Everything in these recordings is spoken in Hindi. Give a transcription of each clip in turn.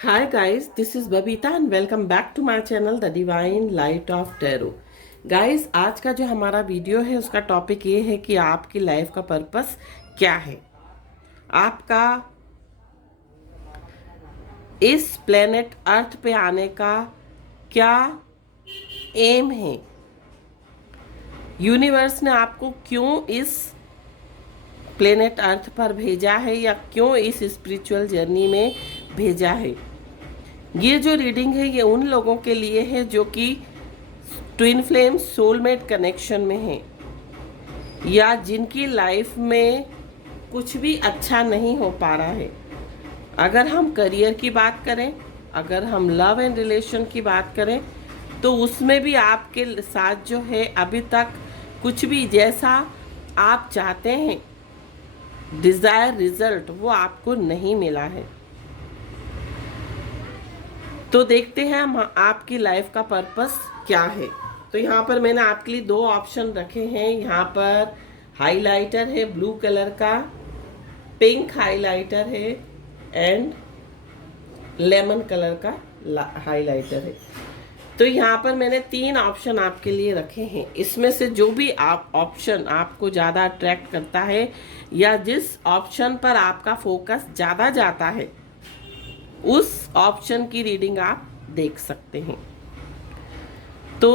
Hi guys, this is Babita and welcome back to my channel The Divine Light of Tarot. Guys, आज का जो हमारा वीडियो है उसका टॉपिक ये है कि आपकी लाइफ का पर्पस क्या है, आपका इस प्लेनेट अर्थ पे आने का क्या एम है, यूनिवर्स ने आपको क्यों इस प्लेनेट अर्थ पर भेजा है या क्यों इस स्पिरिचुअल जर्नी में भेजा है। ये जो रीडिंग है ये उन लोगों के लिए है जो कि ट्विन फ्लेम सोलमेट कनेक्शन में है या जिनकी लाइफ में कुछ भी अच्छा नहीं हो पा रहा है। अगर हम करियर की बात करें, अगर हम लव एंड रिलेशन की बात करें, तो उसमें भी आपके साथ जो है अभी तक कुछ भी जैसा आप चाहते हैं डिज़ायर रिजल्ट वो आपको नहीं मिला है। तो देखते हैं हम आपकी लाइफ का पर्पस क्या है। तो यहाँ पर मैंने आपके लिए दो ऑप्शन रखे हैं। यहाँ पर हाइलाइटर है ब्लू कलर का, पिंक हाइलाइटर है एंड लेमन कलर का हाइलाइटर है। तो यहाँ पर मैंने तीन ऑप्शन आपके लिए रखे हैं। इसमें से जो भी आप ऑप्शन आपको ज़्यादा अट्रैक्ट करता है या जिस ऑप्शन पर आपका फोकस ज़्यादा जाता है उस ऑप्शन की रीडिंग आप देख सकते हैं। तो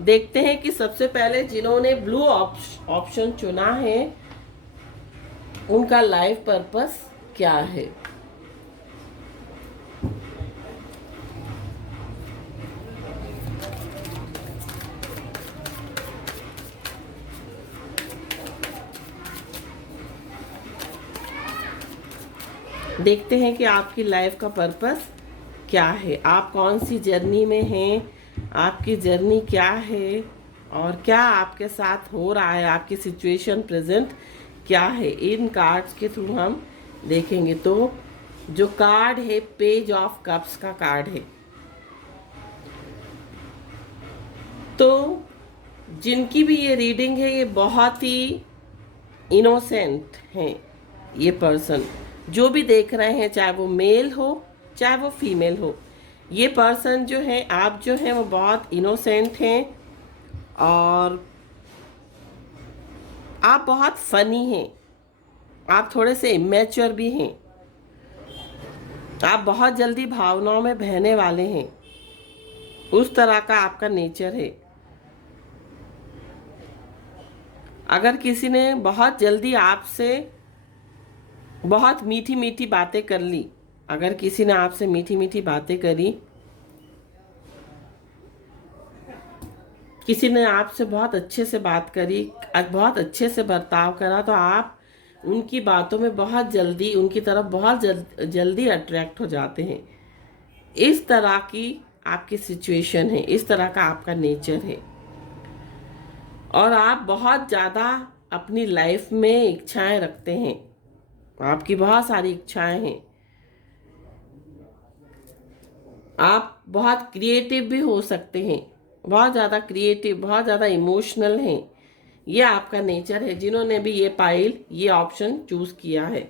देखते हैं कि सबसे पहले जिन्होंने ब्लू ऑप्शन चुना है उनका लाइफ पर्पस क्या है। देखते हैं कि आपकी लाइफ का पर्पस क्या है, आप कौन सी जर्नी में हैं, आपकी जर्नी क्या है और क्या आपके साथ हो रहा है, आपकी सिचुएशन प्रेजेंट क्या है। इन कार्ड्स के थ्रू हम देखेंगे। तो जो कार्ड है पेज ऑफ कप्स का कार्ड है। तो जिनकी भी ये रीडिंग है ये बहुत ही इनोसेंट हैं। ये पर्सन जो भी देख रहे हैं, चाहे वो मेल हो चाहे वो फीमेल हो, ये पर्सन जो है आप जो है वो बहुत इनोसेंट हैं और आप बहुत फनी हैं। आप थोड़े से इमेच्योर भी हैं। आप बहुत जल्दी भावनाओं में बहने वाले हैं, उस तरह का आपका नेचर है। अगर किसी ने बहुत जल्दी आपसे बहुत मीठी मीठी बातें कर ली, अगर किसी ने आपसे मीठी मीठी बातें करी, किसी ने आपसे बहुत अच्छे से बात करी, बहुत अच्छे से बर्ताव करा, तो आप उनकी बातों में बहुत जल्दी उनकी तरफ बहुत जल्दी अट्रैक्ट हो जाते हैं। इस तरह की आपकी सिचुएशन है, इस तरह का आपका नेचर है और आप बहुत ज़्यादा अपनी लाइफ में इच्छाएं रखते हैं। आपकी बहुत सारी इच्छाएं हैं। आप बहुत क्रिएटिव भी हो सकते हैं, बहुत ज़्यादा क्रिएटिव, बहुत ज़्यादा इमोशनल हैं। ये आपका नेचर है जिन्होंने भी ये ऑप्शन चूज किया है।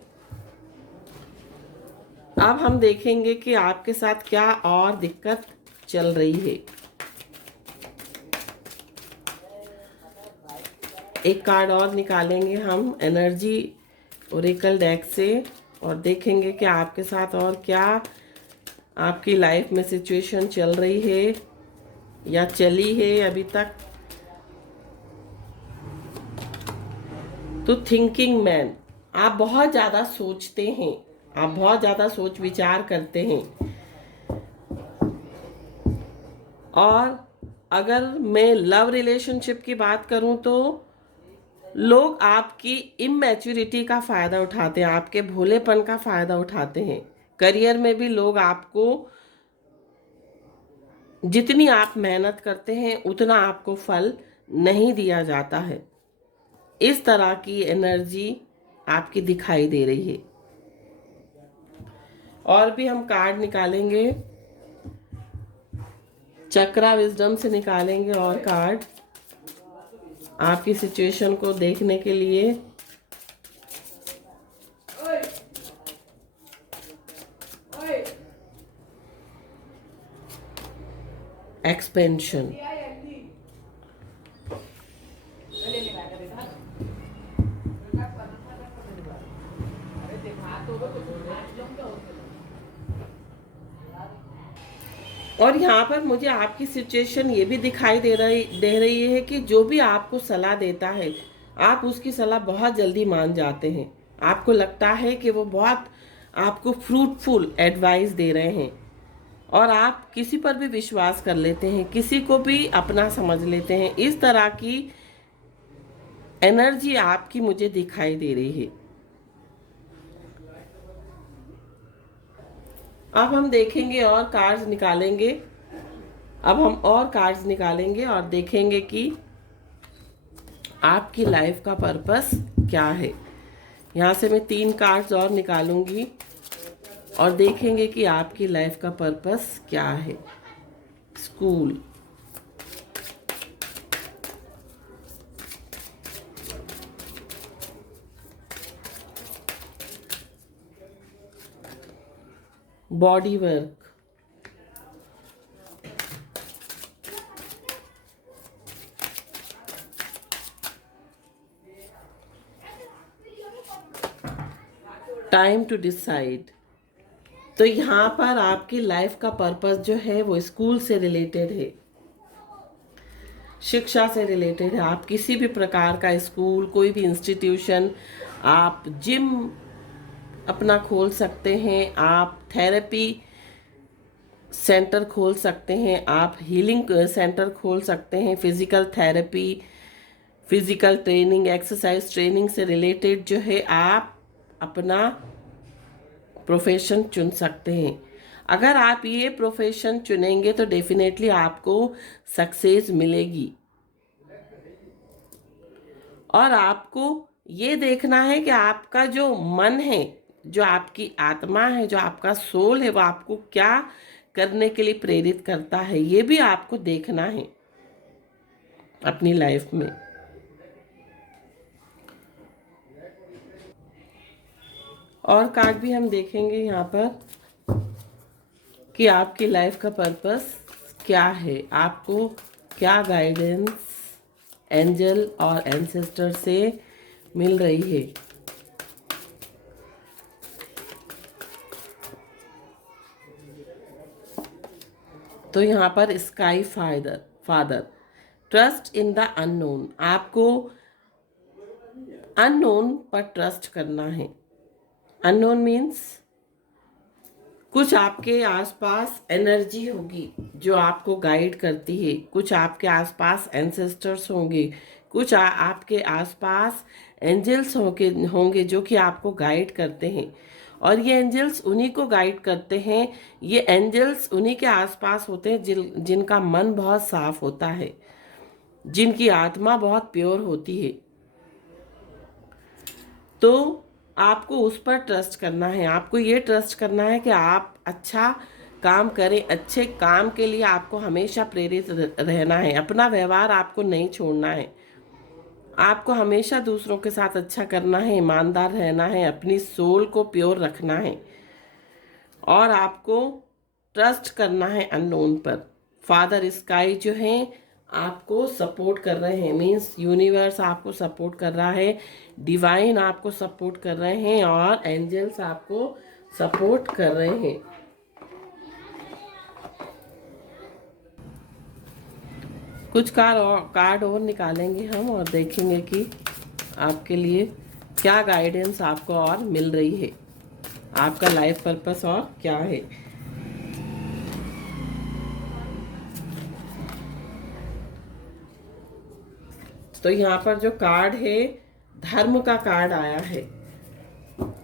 अब हम देखेंगे कि आपके साथ क्या और दिक्कत चल रही है। एक कार्ड और निकालेंगे हम एनर्जी ओरेकल डेक से और देखेंगे कि आपके साथ और क्या आपकी लाइफ में सिचुएशन चल रही है या चली है अभी तक। तो थिंकिंग मैन, आप बहुत ज़्यादा सोचते हैं, आप बहुत ज़्यादा सोच विचार करते हैं। और अगर मैं लव रिलेशनशिप की बात करूं तो लोग आपकी इमैच्योरिटी का फ़ायदा उठाते हैं, आपके भोलेपन का फ़ायदा उठाते हैं। करियर में भी लोग आपको जितनी आप मेहनत करते हैं उतना आपको फल नहीं दिया जाता है। इस तरह की एनर्जी आपकी दिखाई दे रही है। और भी हम कार्ड निकालेंगे, चक्रा विजडम से निकालेंगे और कार्ड आपकी सिचुएशन को देखने के लिए। एक्सपेंशन। और यहाँ पर मुझे आपकी सिचुएशन ये भी दिखाई दे रही है कि जो भी आपको सलाह देता है, आप उसकी सलाह बहुत जल्दी मान जाते हैं। आपको लगता है कि वो बहुत आपको फ्रूटफुल एडवाइस दे रहे हैं, और आप किसी पर भी विश्वास कर लेते हैं, किसी को भी अपना समझ लेते हैं। इस तरह की एनर्जी आपकी मुझे दिखाई दे रही है। अब हम देखेंगे और कार्ड्स निकालेंगे। अब हम और कार्ड्स निकालेंगे और देखेंगे कि आपकी लाइफ का पर्पस क्या है। यहाँ से मैं 3 कार्ड्स और निकालूंगी और देखेंगे कि आपकी लाइफ का पर्पस क्या है। School, body work, time to decide. तो यहाँ पर आपकी लाइफ का पर्पस जो है वो स्कूल से रिलेटेड है, शिक्षा से रिलेटेड है। आप किसी भी प्रकार का स्कूल, कोई भी इंस्टीट्यूशन, आप जिम अपना खोल सकते हैं, आप थेरेपी सेंटर खोल सकते हैं, आप हीलिंग सेंटर खोल सकते हैं, physical therapy, physical training, exercise training से रिलेटेड जो है आप अपना प्रोफेशन चुन सकते हैं। अगर आप ये प्रोफेशन चुनेंगे तो डेफिनेटली आपको सक्सेस मिलेगी। और आपको ये देखना है कि आपका जो मन है, जो आपकी आत्मा है, जो आपका सोल है, वो आपको क्या करने के लिए प्रेरित करता है, ये भी आपको देखना है अपनी लाइफ में। और कार्ड भी हम देखेंगे यहाँ पर कि आपकी लाइफ का पर्पस क्या है, आपको क्या गाइडेंस एंजल और एंसेस्टर से मिल रही है। तो यहाँ पर sky father, trust in the unknown. आपको अननोन पर ट्रस्ट करना है। अननोन मीन्स कुछ आपके आसपास एनर्जी होगी जो आपको गाइड करती है, कुछ आपके आसपास एंसेस्टर्स होंगे, कुछ आपके आसपास एंजल्स होंगे जो कि आपको गाइड करते हैं। और ये एंजल्स उन्हीं को गाइड करते हैं, ये एंजल्स उन्हीं के आसपास होते हैं जिनका मन बहुत साफ होता है, जिनकी आत्मा बहुत प्योर होती है। तो आपको उस पर ट्रस्ट करना है। आपको ये ट्रस्ट करना है कि आप अच्छा काम करें, अच्छे काम के लिए आपको हमेशा प्रेरित रहना है। अपना व्यवहार आपको नहीं छोड़ना है, आपको हमेशा दूसरों के साथ अच्छा करना है, ईमानदार रहना है, अपनी सोल को प्योर रखना है, और आपको ट्रस्ट करना है अननोन पर। फादर स्काई जो है आपको सपोर्ट कर रहे हैं, मीन्स यूनिवर्स आपको सपोर्ट कर रहा है, डिवाइन आपको सपोर्ट कर रहे हैं, और एंजल्स आपको सपोर्ट कर रहे हैं। कुछ कार्ड और निकालेंगे हम और देखेंगे कि आपके लिए क्या गाइडेंस आपको और मिल रही है, आपका लाइफ पर्पस और क्या है। तो यहाँ पर जो कार्ड है, धर्म का कार्ड आया है।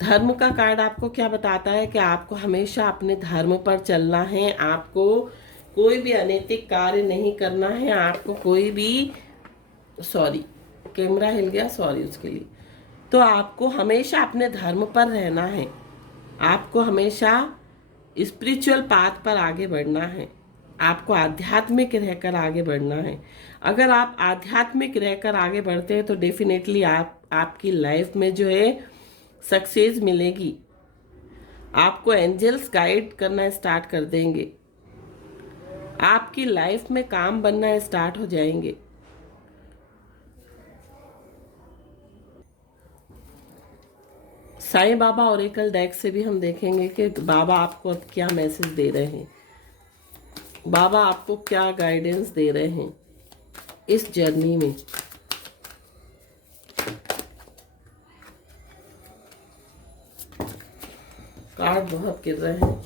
धर्म का कार्ड आपको क्या बताता है कि आपको हमेशा अपने धर्म पर चलना है, आपको कोई भी अनैतिक कार्य नहीं करना है, आपको कोई भी कैमरा हिल गया, सॉरी उसके लिए। तो आपको हमेशा अपने धर्म पर रहना है, आपको हमेशा स्पिरिचुअल पाथ पर आगे बढ़ना है, आपको आध्यात्मिक रहकर आगे बढ़ना है। अगर आप आध्यात्मिक रहकर आगे बढ़ते हैं तो डेफिनेटली आपकी लाइफ में जो है सक्सेस मिलेगी। आपको एंजल्स गाइड करना स्टार्ट कर देंगे, आपकी लाइफ में काम बनना स्टार्ट हो जाएंगे। साईं बाबा ओरेकल डेक से भी हम देखेंगे कि बाबा आपको अब क्या मैसेज दे रहे हैं, बाबा आपको क्या गाइडेंस दे रहे हैं इस जर्नी में। कार्ड बहुत गिर रहे हैं,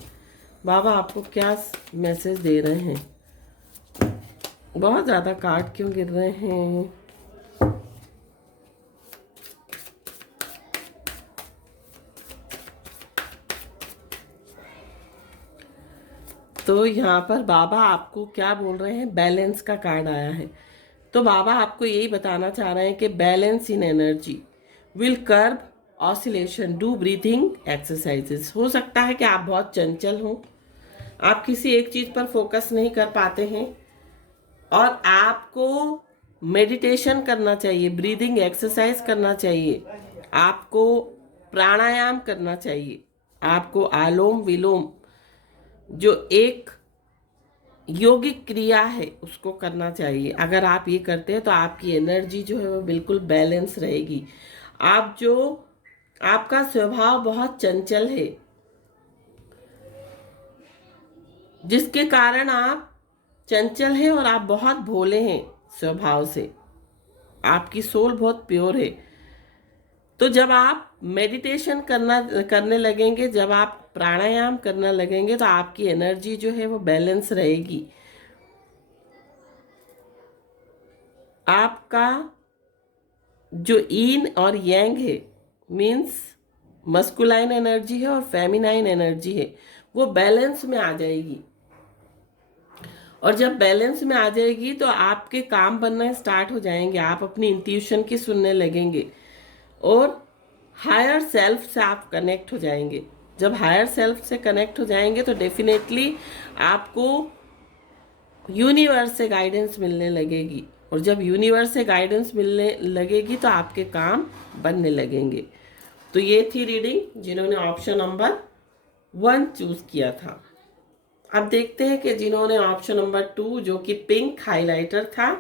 बाबा आपको क्या मैसेज दे रहे हैं। बहुत ज़्यादा कार्ड क्यों गिर रहे हैं? तो यहाँ पर बाबा आपको क्या बोल रहे हैं, बैलेंस का कार्ड आया है। तो बाबा आपको यही बताना चाह रहे हैं कि balance in energy will curb oscillation, do breathing exercises. हो सकता है कि आप बहुत चंचल हों, आप किसी एक चीज़ पर फोकस नहीं कर पाते हैं और आपको मेडिटेशन करना चाहिए, ब्रीदिंग एक्सरसाइज करना चाहिए, आपको प्राणायाम करना चाहिए, आपको आलोम विलोम जो एक योगिक क्रिया है उसको करना चाहिए। अगर आप ये करते हैं तो आपकी एनर्जी जो है वो बिल्कुल बैलेंस रहेगी। आपका स्वभाव बहुत चंचल है, जिसके कारण आप चंचल हैं और आप बहुत भोले हैं स्वभाव से, आपकी सोल बहुत प्योर है। तो जब आप मेडिटेशन करने लगेंगे, जब आप प्राणायाम करने लगेंगे तो आपकी एनर्जी जो है वो बैलेंस रहेगी। आपका जो ईन और यांग है, मीन्स मस्कुलाइन एनर्जी है और फेमिनाइन एनर्जी है, वो बैलेंस में आ जाएगी। और जब बैलेंस में आ जाएगी तो आपके काम बनना स्टार्ट हो जाएंगे, आप अपनी इंट्यूशन की सुनने लगेंगे और हायर सेल्फ से आप कनेक्ट हो जाएंगे। जब हायर सेल्फ से कनेक्ट हो जाएंगे तो डेफिनेटली आपको यूनिवर्स से गाइडेंस मिलने लगेगी, और जब यूनिवर्स से गाइडेंस मिलने लगेगी तो आपके काम बनने लगेंगे। तो ये थी रीडिंग जिन्होंने ऑप्शन नंबर 1 चूज किया था। अब देखते हैं कि जिन्होंने ऑप्शन नंबर 2 जो कि पिंक हाइलाइटर था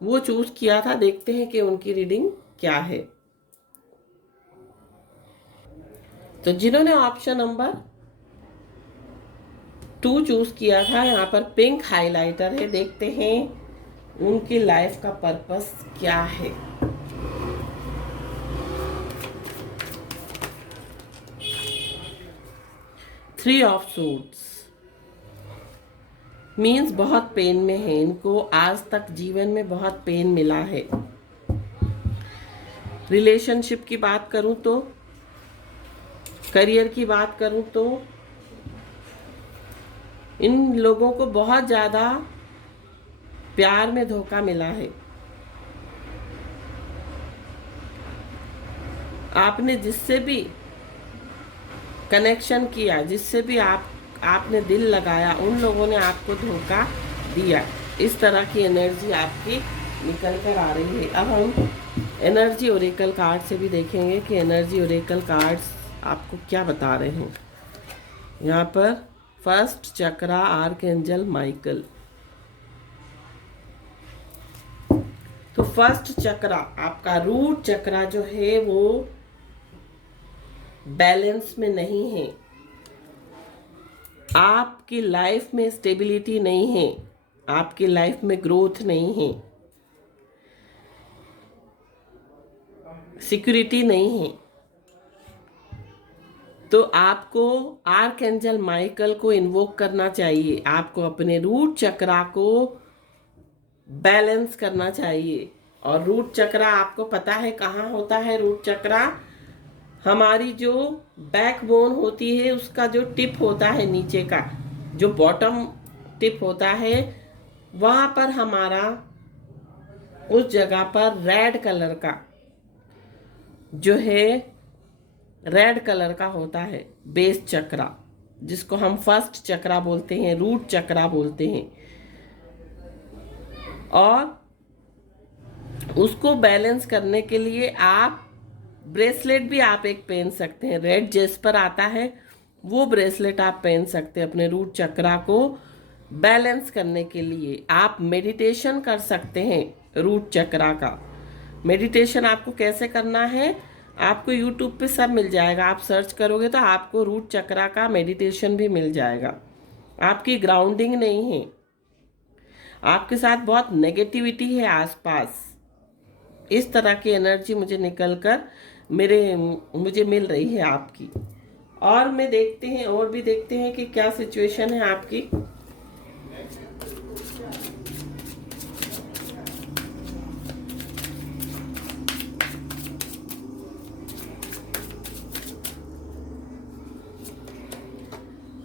वो चूज किया था, देखते हैं कि उनकी रीडिंग क्या है। तो जिन्होंने ऑप्शन नंबर 2 चूज किया था, यहाँ पर पिंक हाइलाइटर है, देखते हैं उनकी लाइफ का पर्पस क्या है। थ्री ऑफ सूट्स मीन्स बहुत पेन में है, इनको आज तक जीवन में बहुत पेन मिला है। रिलेशनशिप की बात करूं तो, करियर की बात करूं तो, इन लोगों को बहुत ज़्यादा प्यार में धोखा मिला है। आपने जिससे भी कनेक्शन किया, जिससे भी आपने दिल लगाया, उन लोगों ने आपको धोखा दिया। इस तरह की एनर्जी आपकी निकल कर आ रही है। अब हम एनर्जी ओरेकल कार्ड से भी देखेंगे कि एनर्जी ओरेकल कार्ड्स आपको क्या बता रहे हैं। यहाँ पर फर्स्ट चक्रा आर्कएंजल माइकल। तो फर्स्ट चक्रा, आपका रूट चक्रा जो है वो बैलेंस में नहीं है, आपकी लाइफ में स्टेबिलिटी नहीं है, आपकी लाइफ में ग्रोथ नहीं है, सिक्योरिटी नहीं है। तो आपको आर्कएंजल माइकल को इन्वोक करना चाहिए, आपको अपने रूट चक्रा को बैलेंस करना चाहिए। और रूट चक्रा आपको पता है कहाँ होता है? रूट चक्रा हमारी जो बैकबोन होती है उसका जो टिप होता है, नीचे का जो बॉटम टिप होता है, वहाँ पर हमारा उस जगह पर रेड कलर का जो है, रेड कलर का होता है बेस चक्रा, जिसको हम फर्स्ट चक्रा बोलते हैं, रूट चक्रा बोलते हैं। और उसको बैलेंस करने के लिए आप ब्रेसलेट भी आप एक पहन सकते हैं, रेड जेस्पर आता है, वो ब्रेसलेट आप पहन सकते हैं अपने रूट चक्रा को बैलेंस करने के लिए आप मेडिटेशन कर सकते हैं रूट चक्रा का। मेडिटेशन आपको कैसे करना है, आपको यूट्यूब पे सब मिल जाएगा, आप सर्च करोगे तो आपको रूट चक्रा का मेडिटेशन भी मिल जाएगा। आपकी ग्राउंडिंग नहीं है, आपके साथ बहुत नेगेटिविटी है आसपास, इस तरह की एनर्जी मुझे निकलकर मुझे मिल रही है आपकी। और मैं देखते हैं, और भी देखते हैं कि क्या सिचुएशन है आपकी।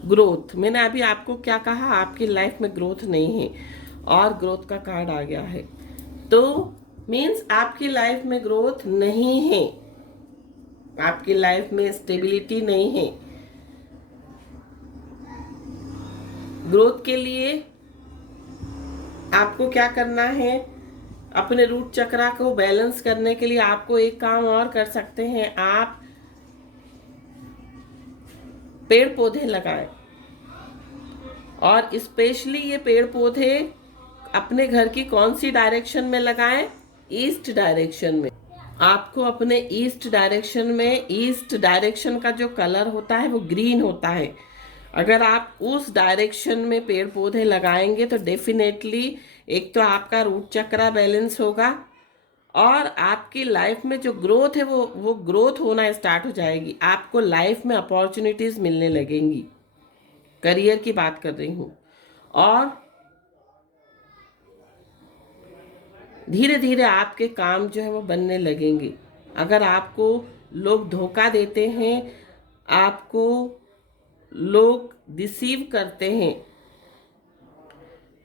ग्रोथ, मैंने अभी आपको क्या कहा, आपकी लाइफ में ग्रोथ नहीं है और ग्रोथ का कार्ड आ गया है, तो मीन्स आपकी लाइफ में ग्रोथ नहीं है, आपकी लाइफ में स्टेबिलिटी नहीं है। ग्रोथ के लिए आपको क्या करना है, अपने रूट चक्रा को बैलेंस करने के लिए आपको एक काम और कर सकते हैं, आप पेड़ पौधे लगाएं। और स्पेशली ये पेड़ पौधे अपने घर की कौन सी डायरेक्शन में लगाएं, ईस्ट डायरेक्शन में। आपको अपने ईस्ट डायरेक्शन में, ईस्ट डायरेक्शन का जो कलर होता है वो ग्रीन होता है। अगर आप उस डायरेक्शन में पेड़ पौधे लगाएंगे तो डेफिनेटली एक तो आपका रूट चक्रा बैलेंस होगा और आपकी लाइफ में जो ग्रोथ है वो ग्रोथ होना स्टार्ट हो जाएगी। आपको लाइफ में अपॉर्चुनिटीज मिलने लगेंगी, करियर की बात कर रही हूँ। और धीरे धीरे आपके काम जो है वो बनने लगेंगे। अगर आपको लोग धोखा देते हैं, आपको लोग डिसीव करते हैं,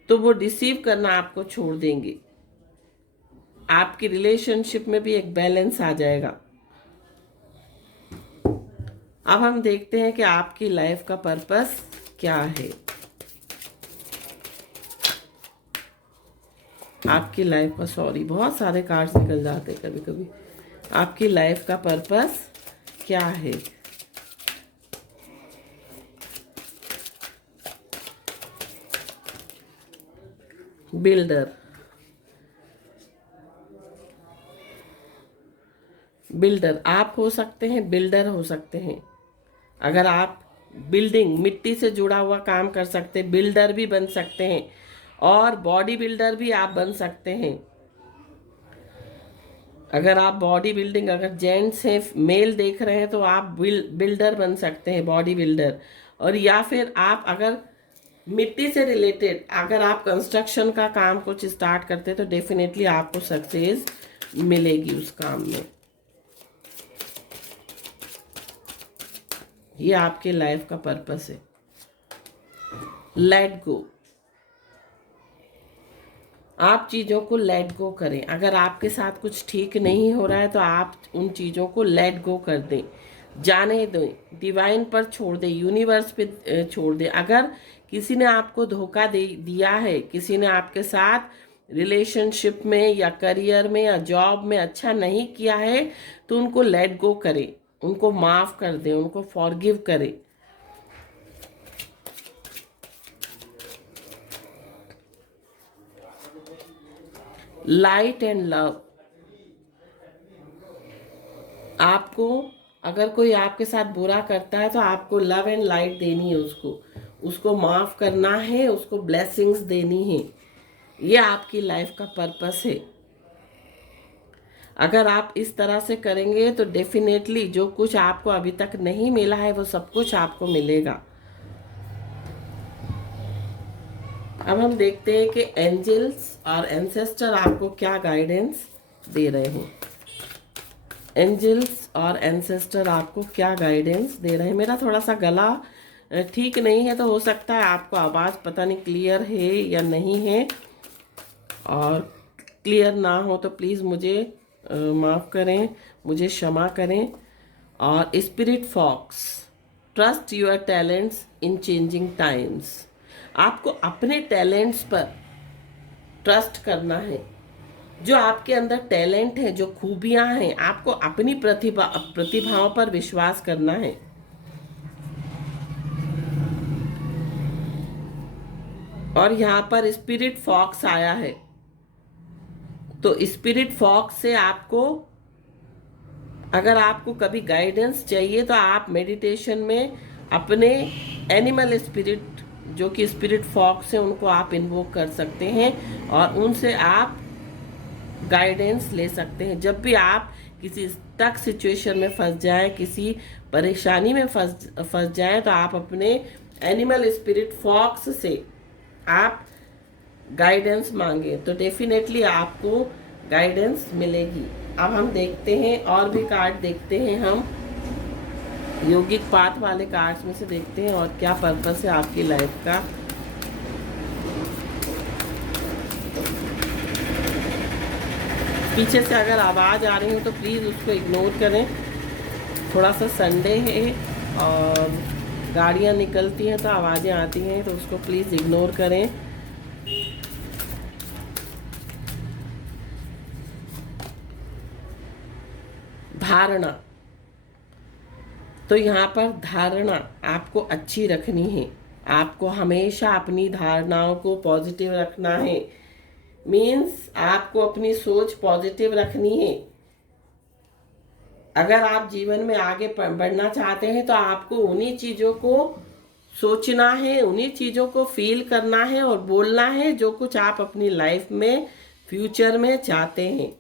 तो वो डिसीव करना आपको छोड़ देंगे। आपकी रिलेशनशिप में भी एक बैलेंस आ जाएगा। अब हम देखते हैं कि आपकी लाइफ का पर्पस क्या है। आपकी लाइफ का, सॉरी बहुत सारे कार्ड्स निकल जाते हैं कभी कभी। आपकी लाइफ का पर्पस क्या है। बिल्डर, बिल्डर आप हो सकते हैं, बिल्डर हो सकते हैं। अगर आप बिल्डिंग, मिट्टी से जुड़ा हुआ काम कर सकते हैं, बिल्डर भी बन सकते हैं। और बॉडी बिल्डर भी आप बन सकते हैं। अगर आप बॉडी बिल्डिंग, अगर जेंट्स हैं, मेल देख रहे हैं, तो आप बिल्डर बन सकते हैं, बॉडी बिल्डर। और या फिर आप अगर मिट्टी से रिलेटेड अगर आप कंस्ट्रक्शन का काम कुछ स्टार्ट करते हैं तो डेफिनेटली आपको सक्सेस मिलेगी उस काम में। ये आपके लाइफ का पर्पस है। लेट गो, आप चीज़ों को लेट गो करें। अगर आपके साथ कुछ ठीक नहीं हो रहा है तो आप उन चीज़ों को लेट गो कर दें, जाने दें, डिवाइन पर छोड़ दें, यूनिवर्स पे छोड़ दें। अगर किसी ने आपको धोखा दे दिया है, किसी ने आपके साथ रिलेशनशिप में या करियर में या जॉब में अच्छा नहीं किया है, तो उनको लेट गो करें, उनको माफ़ कर दें, उनको फॉरगिव करें। लाइट एंड लव, आपको अगर कोई आपके साथ बुरा करता है तो आपको लव एंड लाइट देनी है, उसको माफ़ करना है, उसको ब्लेसिंग्स देनी है। ये आपकी लाइफ का पर्पस है। अगर आप इस तरह से करेंगे तो डेफिनेटली जो कुछ आपको अभी तक नहीं मिला है वो सब कुछ आपको मिलेगा। अब हम देखते हैं कि एंजल्स और एंसेस्टर आपको क्या गाइडेंस दे रहे हैं। एंजल्स और एंसेस्टर आपको क्या गाइडेंस दे रहे हैं। मेरा थोड़ा सा गला ठीक नहीं है, तो हो सकता है आपको आवाज़ पता नहीं क्लियर है या नहीं है, और क्लियर ना हो तो प्लीज़ मुझे माफ़ करें, मुझे क्षमा करें। और spirit fox, trust your talents in changing times, आपको अपने टैलेंट्स पर ट्रस्ट करना है। जो आपके अंदर टैलेंट है, जो खूबियां हैं, आपको अपनी प्रतिभाओं पर विश्वास करना है। और यहाँ पर स्पिरिट फॉक्स आया है। तो स्पिरिट फॉक्स से आपको, अगर आपको कभी गाइडेंस चाहिए तो आप मेडिटेशन में अपने एनिमल स्पिरिट, जो कि स्पिरिट फॉक्स है, उनको आप इन्वोक कर सकते हैं और उनसे आप गाइडेंस ले सकते हैं। जब भी आप किसी स्टक सिचुएशन में फंस जाएं, किसी परेशानी में फंस जाएं, तो आप अपने एनिमल स्पिरिट फॉक्स से आप गाइडेंस मांगे तो डेफिनेटली आपको गाइडेंस मिलेगी। अब हम देखते हैं और भी कार्ड देखते हैं, हम योगिक पाथ वाले कार्ड्स में से देखते हैं और क्या पर्पस है आपकी लाइफ का। पीछे से अगर आवाज़ आ रही हो तो प्लीज़ उसको इग्नोर करें। थोड़ा सा संडे है और गाड़ियाँ निकलती हैं तो आवाज़ें आती हैं, तो उसको प्लीज़ इग्नोर करें। धारणा, तो यहाँ पर धारणा आपको अच्छी रखनी है। आपको हमेशा अपनी धारणाओं को पॉजिटिव रखना है। मीन्स आपको अपनी सोच पॉजिटिव रखनी है। अगर आप जीवन में आगे बढ़ना चाहते हैं तो आपको उन्हीं चीज़ों को सोचना है, उन्हीं चीज़ों को फील करना है और बोलना है जो कुछ आप अपनी लाइफ में फ्यूचर में चाहते हैं।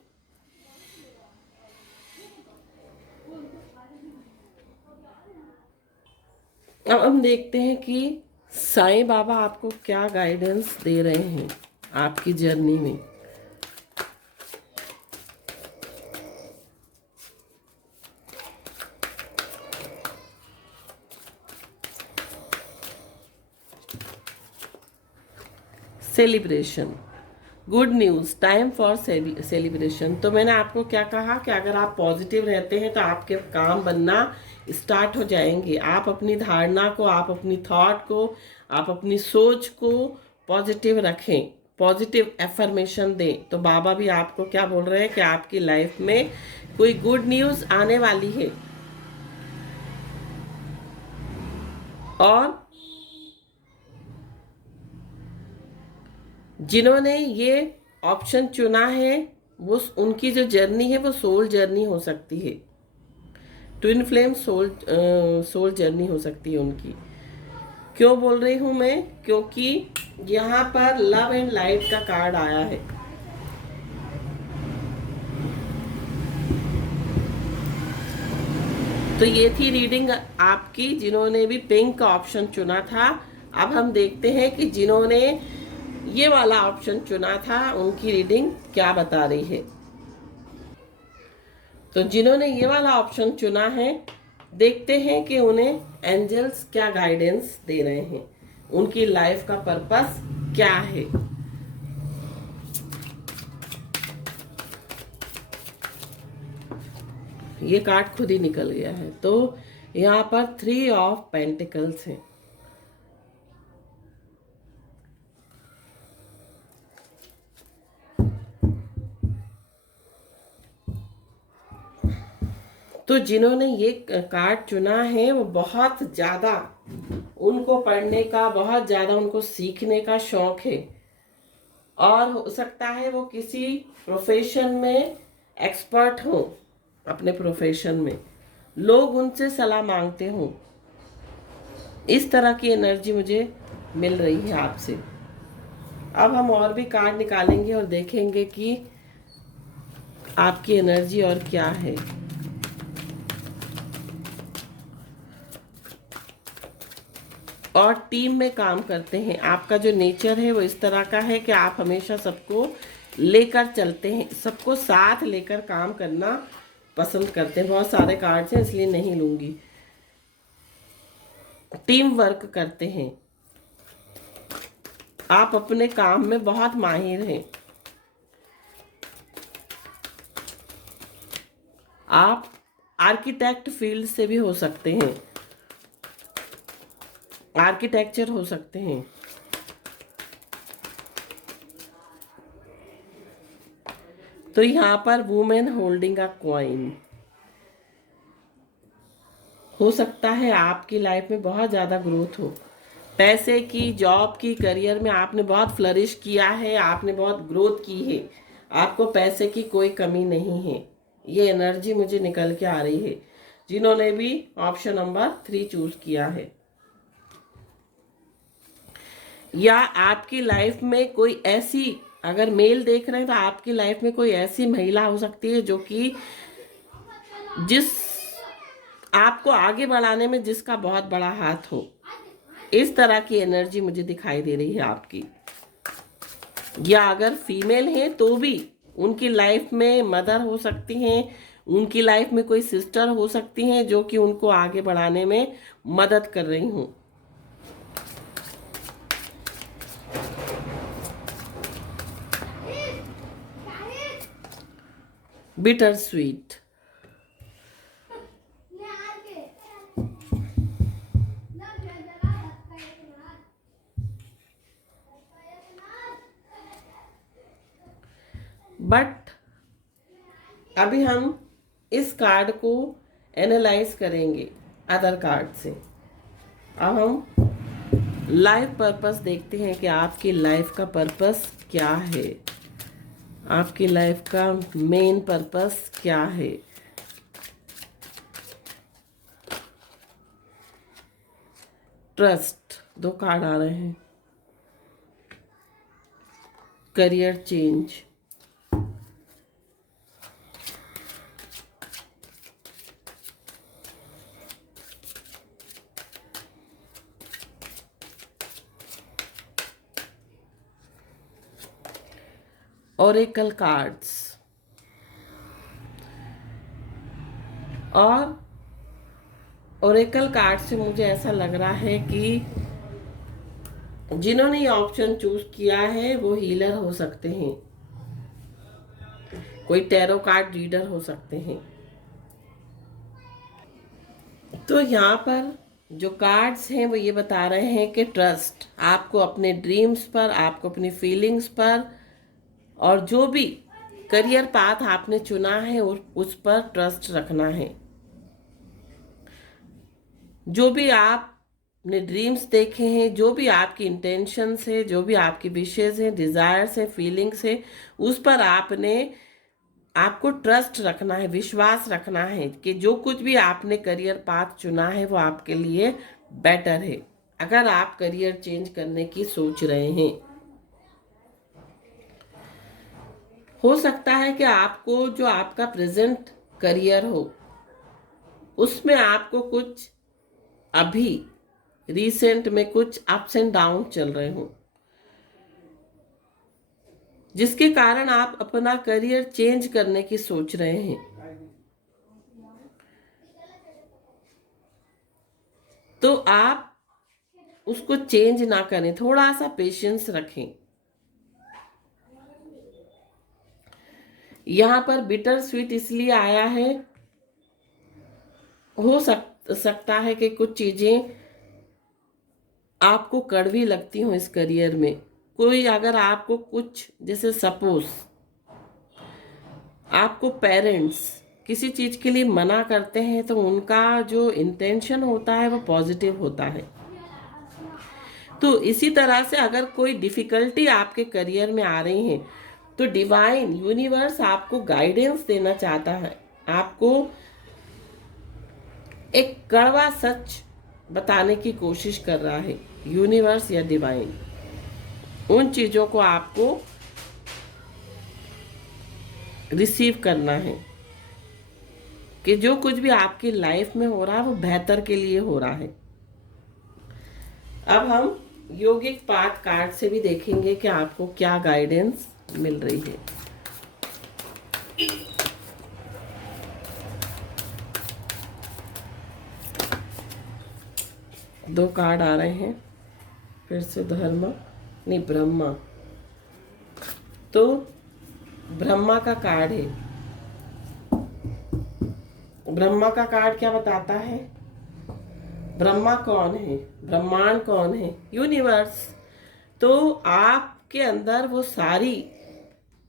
अब हम देखते हैं कि साईं बाबा आपको क्या गाइडेंस दे रहे हैं आपकी जर्नी में। Celebration, good news, time for celebration. तो मैंने आपको क्या कहा कि अगर आप पॉजिटिव रहते हैं तो आपके काम बनना स्टार्ट हो जाएंगे। आप अपनी धारणा को, आप अपनी थॉट को, आप अपनी सोच को पॉजिटिव रखें, पॉजिटिव एफर्मेशन दें। तो बाबा भी आपको क्या बोल रहे हैं कि आपकी लाइफ में कोई गुड न्यूज़ आने वाली है। और जिन्होंने ये ऑप्शन चुना है, वो उनकी जो जर्नी है वो सोल जर्नी हो सकती है, ट्विन फ्लेम सोल जर्नी हो सकती है उनकी। क्यों बोल रही हूँ मैं? क्योंकि यहाँ पर लव एंड लाइट का कार्ड आया है। तो ये थी रीडिंग आपकी जिन्होंने भी पिंक का ऑप्शन चुना था। अब हम देखते हैं कि जिन्होंने ये वाला ऑप्शन चुना था उनकी रीडिंग क्या बता रही है। तो जिन्होंने ये वाला ऑप्शन चुना है, देखते हैं कि उन्हें एंजल्स क्या गाइडेंस दे रहे हैं, उनकी लाइफ का पर्पस क्या है। ये कार्ड खुद ही निकल गया है। तो यहाँ पर 3 ऑफ पेंटिकल्स है। तो जिन्होंने ये कार्ड चुना है वो बहुत ज़्यादा, उनको पढ़ने का, बहुत ज़्यादा उनको सीखने का शौक है। और हो सकता है वो किसी प्रोफेशन में एक्सपर्ट हो, अपने प्रोफेशन में लोग उनसे सलाह मांगते हों। इस तरह की एनर्जी मुझे मिल रही है आपसे। अब हम और भी कार्ड निकालेंगे और देखेंगे कि आपकी एनर्जी और क्या है। और टीम में काम करते हैं। आपका जो नेचर है वो इस तरह का है कि आप हमेशा सबको लेकर चलते हैं, सबको साथ लेकर काम करना पसंद करते हैं। बहुत सारे कार्ड्स हैं इसलिए नहीं लूंगी। टीम वर्क करते हैं, आप अपने काम में बहुत माहिर हैं। आप आर्किटेक्ट फील्ड से भी हो सकते हैं, आर्किटेक्चर हो सकते हैं। तो यहाँ पर वुमेन होल्डिंग अ कॉइन, हो सकता है आपकी लाइफ में बहुत ज़्यादा ग्रोथ हो, पैसे की, जॉब की, करियर में आपने बहुत फ्लरिश किया है, आपने बहुत ग्रोथ की है, आपको पैसे की कोई कमी नहीं है। ये एनर्जी मुझे निकल के आ रही है जिन्होंने भी ऑप्शन नंबर 3 चूज किया है। या आपकी लाइफ में कोई ऐसी, अगर मेल देख रहे हैं तो आपकी लाइफ में कोई ऐसी महिला हो सकती है जो कि जिस आपको आगे बढ़ाने में जिसका बहुत बड़ा हाथ हो। इस तरह की एनर्जी मुझे दिखाई दे रही है आपकी। या अगर फीमेल है तो भी उनकी लाइफ में मदर हो सकती हैं, उनकी लाइफ में कोई सिस्टर हो सकती हैं जो कि उनको आगे बढ़ाने में मदद कर रही हूँ। बिटर स्वीट, बट अभी हम इस कार्ड को एनालाइज करेंगे अदर कार्ड से। अब हम लाइफ पर्पस देखते हैं कि आपकी लाइफ का पर्पस क्या है, आपकी लाइफ का मेन पर्पस क्या है। ट्रस्ट, 2 कार्ड आ रहे हैं। Career change, Oracle cards. और ओरेकल कार्ड से मुझे ऐसा लग रहा है कि जिन्होंने ये ऑप्शन चूज किया है वो हीलर हो सकते हैं, कोई टैरो कार्ड रीडर हो सकते हैं। तो यहाँ पर जो कार्ड्स हैं वो ये बता रहे हैं कि ट्रस्ट, आपको अपने ड्रीम्स पर, आपको अपनी फीलिंग्स पर, और जो भी करियर पाथ आपने चुना है उस पर ट्रस्ट रखना है। जो भी आपने ड्रीम्स देखे हैं, जो भी आपकी इंटेंशंस है, जो भी आपकी विशेज हैं, डिजायर्स हैं, फीलिंग्स है, उस पर आपको ट्रस्ट रखना है, विश्वास रखना है कि जो कुछ भी आपने करियर पाथ चुना है वो आपके लिए बेटर है। अगर आप करियर चेंज करने की सोच रहे हैं, हो सकता है कि आपको जो आपका प्रेजेंट करियर हो उसमें आपको कुछ अभी रिसेंट में कुछ अप्स एंड डाउन चल रहे हो, जिसके कारण आप अपना करियर चेंज करने की सोच रहे हैं। तो आप उसको चेंज ना करें, थोड़ा सा पेशेंस रखें। यहां पर बिटर स्वीट इसलिए आया है, हो सकता है कि कुछ चीजें आपको कड़वी लगती हो इस करियर में। कोई अगर आपको कुछ, जैसे सपोज आपको पेरेंट्स किसी चीज के लिए मना करते हैं तो उनका जो इंटेंशन होता है वो पॉजिटिव होता है। तो इसी तरह से अगर कोई डिफिकल्टी आपके करियर में आ रही है तो डिवाइन यूनिवर्स आपको गाइडेंस देना चाहता है, आपको एक कड़वा सच बताने की कोशिश कर रहा है यूनिवर्स या डिवाइन। उन चीजों को आपको रिसीव करना है कि जो कुछ भी आपकी लाइफ में हो रहा है वो बेहतर के लिए हो रहा है। अब हम योगिक पाठ कार्ड से भी देखेंगे कि आपको क्या गाइडेंस मिल रही है। दो कार्ड आ रहे हैं फिर से, धर्म नहीं ब्रह्मा। तो ब्रह्मा का कार्ड है। ब्रह्मा का कार्ड क्या बताता है? ब्रह्मा कौन है? ब्रह्मांड कौन है? यूनिवर्स। तो आपके अंदर वो सारी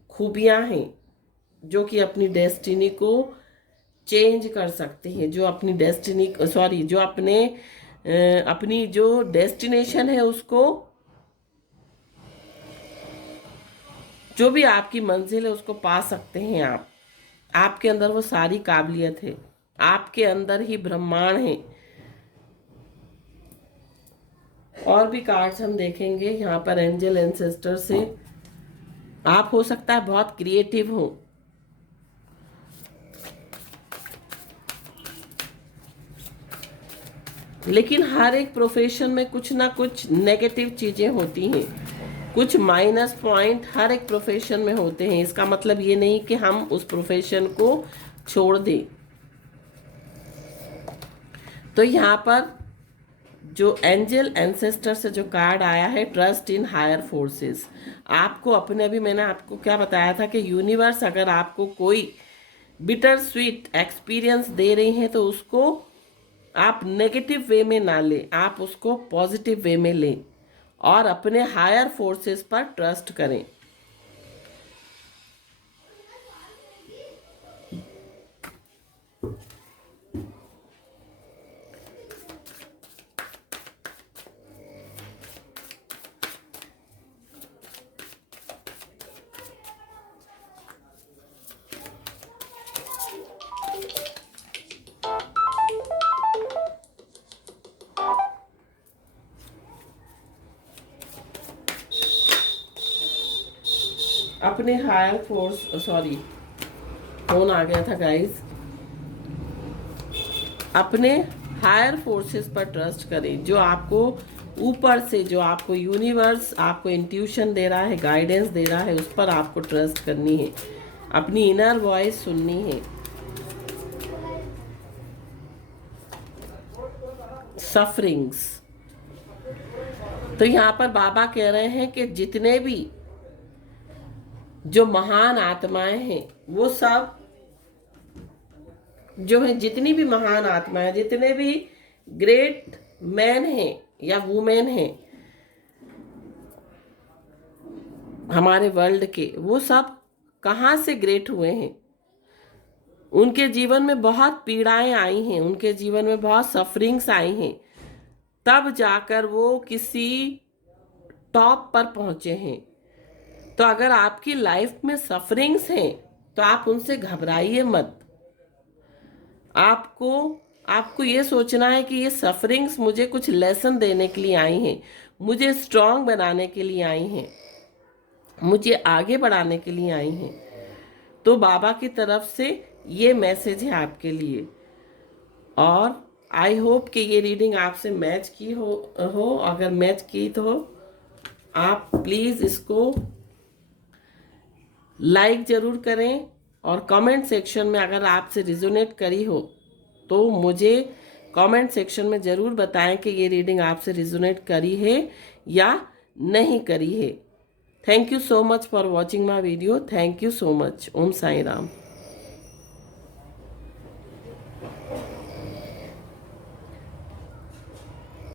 खूबियां हैं जो कि अपनी डेस्टिनी को चेंज कर सकती हैं, जो अपनी डेस्टिनी जो अपने अपनी जो डेस्टिनेशन है उसको, जो भी आपकी मंजिल है उसको पा सकते हैं आप। आपके अंदर वो सारी काबिलियत है, आपके अंदर ही ब्रह्मांड है। और भी कार्ड्स हम देखेंगे यहाँ पर एंजल एंसेस्टर से। आप हो सकता है बहुत क्रिएटिव हो, लेकिन हर एक प्रोफेशन में कुछ ना कुछ नेगेटिव चीजें होती हैं, कुछ माइनस पॉइंट हर एक प्रोफेशन में होते हैं। इसका मतलब ये नहीं कि हम उस प्रोफेशन को छोड़ दें। तो यहाँ पर जो एंजल एंसेस्टर से जो कार्ड आया है, ट्रस्ट इन हायर फोर्सेस, आपको अपने, अभी मैंने आपको क्या बताया था कि यूनिवर्स अगर आपको कोई बिटर स्वीट एक्सपीरियंस दे रही हैं तो उसको आप नेगेटिव वे में ना लें, आप उसको पॉजिटिव वे में लें और अपने हायर फोर्सेस पर ट्रस्ट करें। अपने हायर फोर्स, सॉरी फोन आ गया था गाइस, अपने हायर फोर्सेस पर ट्रस्ट करें। जो आपको ऊपर से, जो आपको यूनिवर्स आपको इंट्यूशन दे रहा है, गाइडेंस दे रहा है, उस पर आपको ट्रस्ट करनी है, अपनी इनर वॉइस सुननी है। सफरिंग्स, तो यहाँ पर बाबा कह रहे हैं कि जितने भी जो महान आत्माएं हैं वो सब जो है, जितनी भी महान आत्माएं, जितने भी ग्रेट मैन हैं या वुमेन हैं हमारे वर्ल्ड के, वो सब कहाँ से ग्रेट हुए हैं? उनके जीवन में बहुत पीड़ाएं आई हैं, उनके जीवन में बहुत सफरिंग्स आई हैं, तब जाकर वो किसी टॉप पर पहुंचे हैं। तो अगर आपकी लाइफ में सफरिंग्स हैं तो आप उनसे घबराइए मत। आपको ये सोचना है कि ये सफरिंग्स मुझे कुछ लेसन देने के लिए आई हैं, मुझे स्ट्रांग बनाने के लिए आई हैं, मुझे आगे बढ़ाने के लिए आई हैं। तो बाबा की तरफ से ये मैसेज है आपके लिए। और आई होप कि ये रीडिंग आपसे मैच की हो। अगर मैच की तो आप प्लीज़ इसको लाइक ज़रूर करें और कमेंट सेक्शन में अगर आपसे रिजोनेट करी हो तो मुझे कमेंट सेक्शन में ज़रूर बताएं कि ये रीडिंग आपसे रिजोनेट करी है या नहीं करी है। Thank you so much for watching my video. Thank you so much. Om Sai Ram.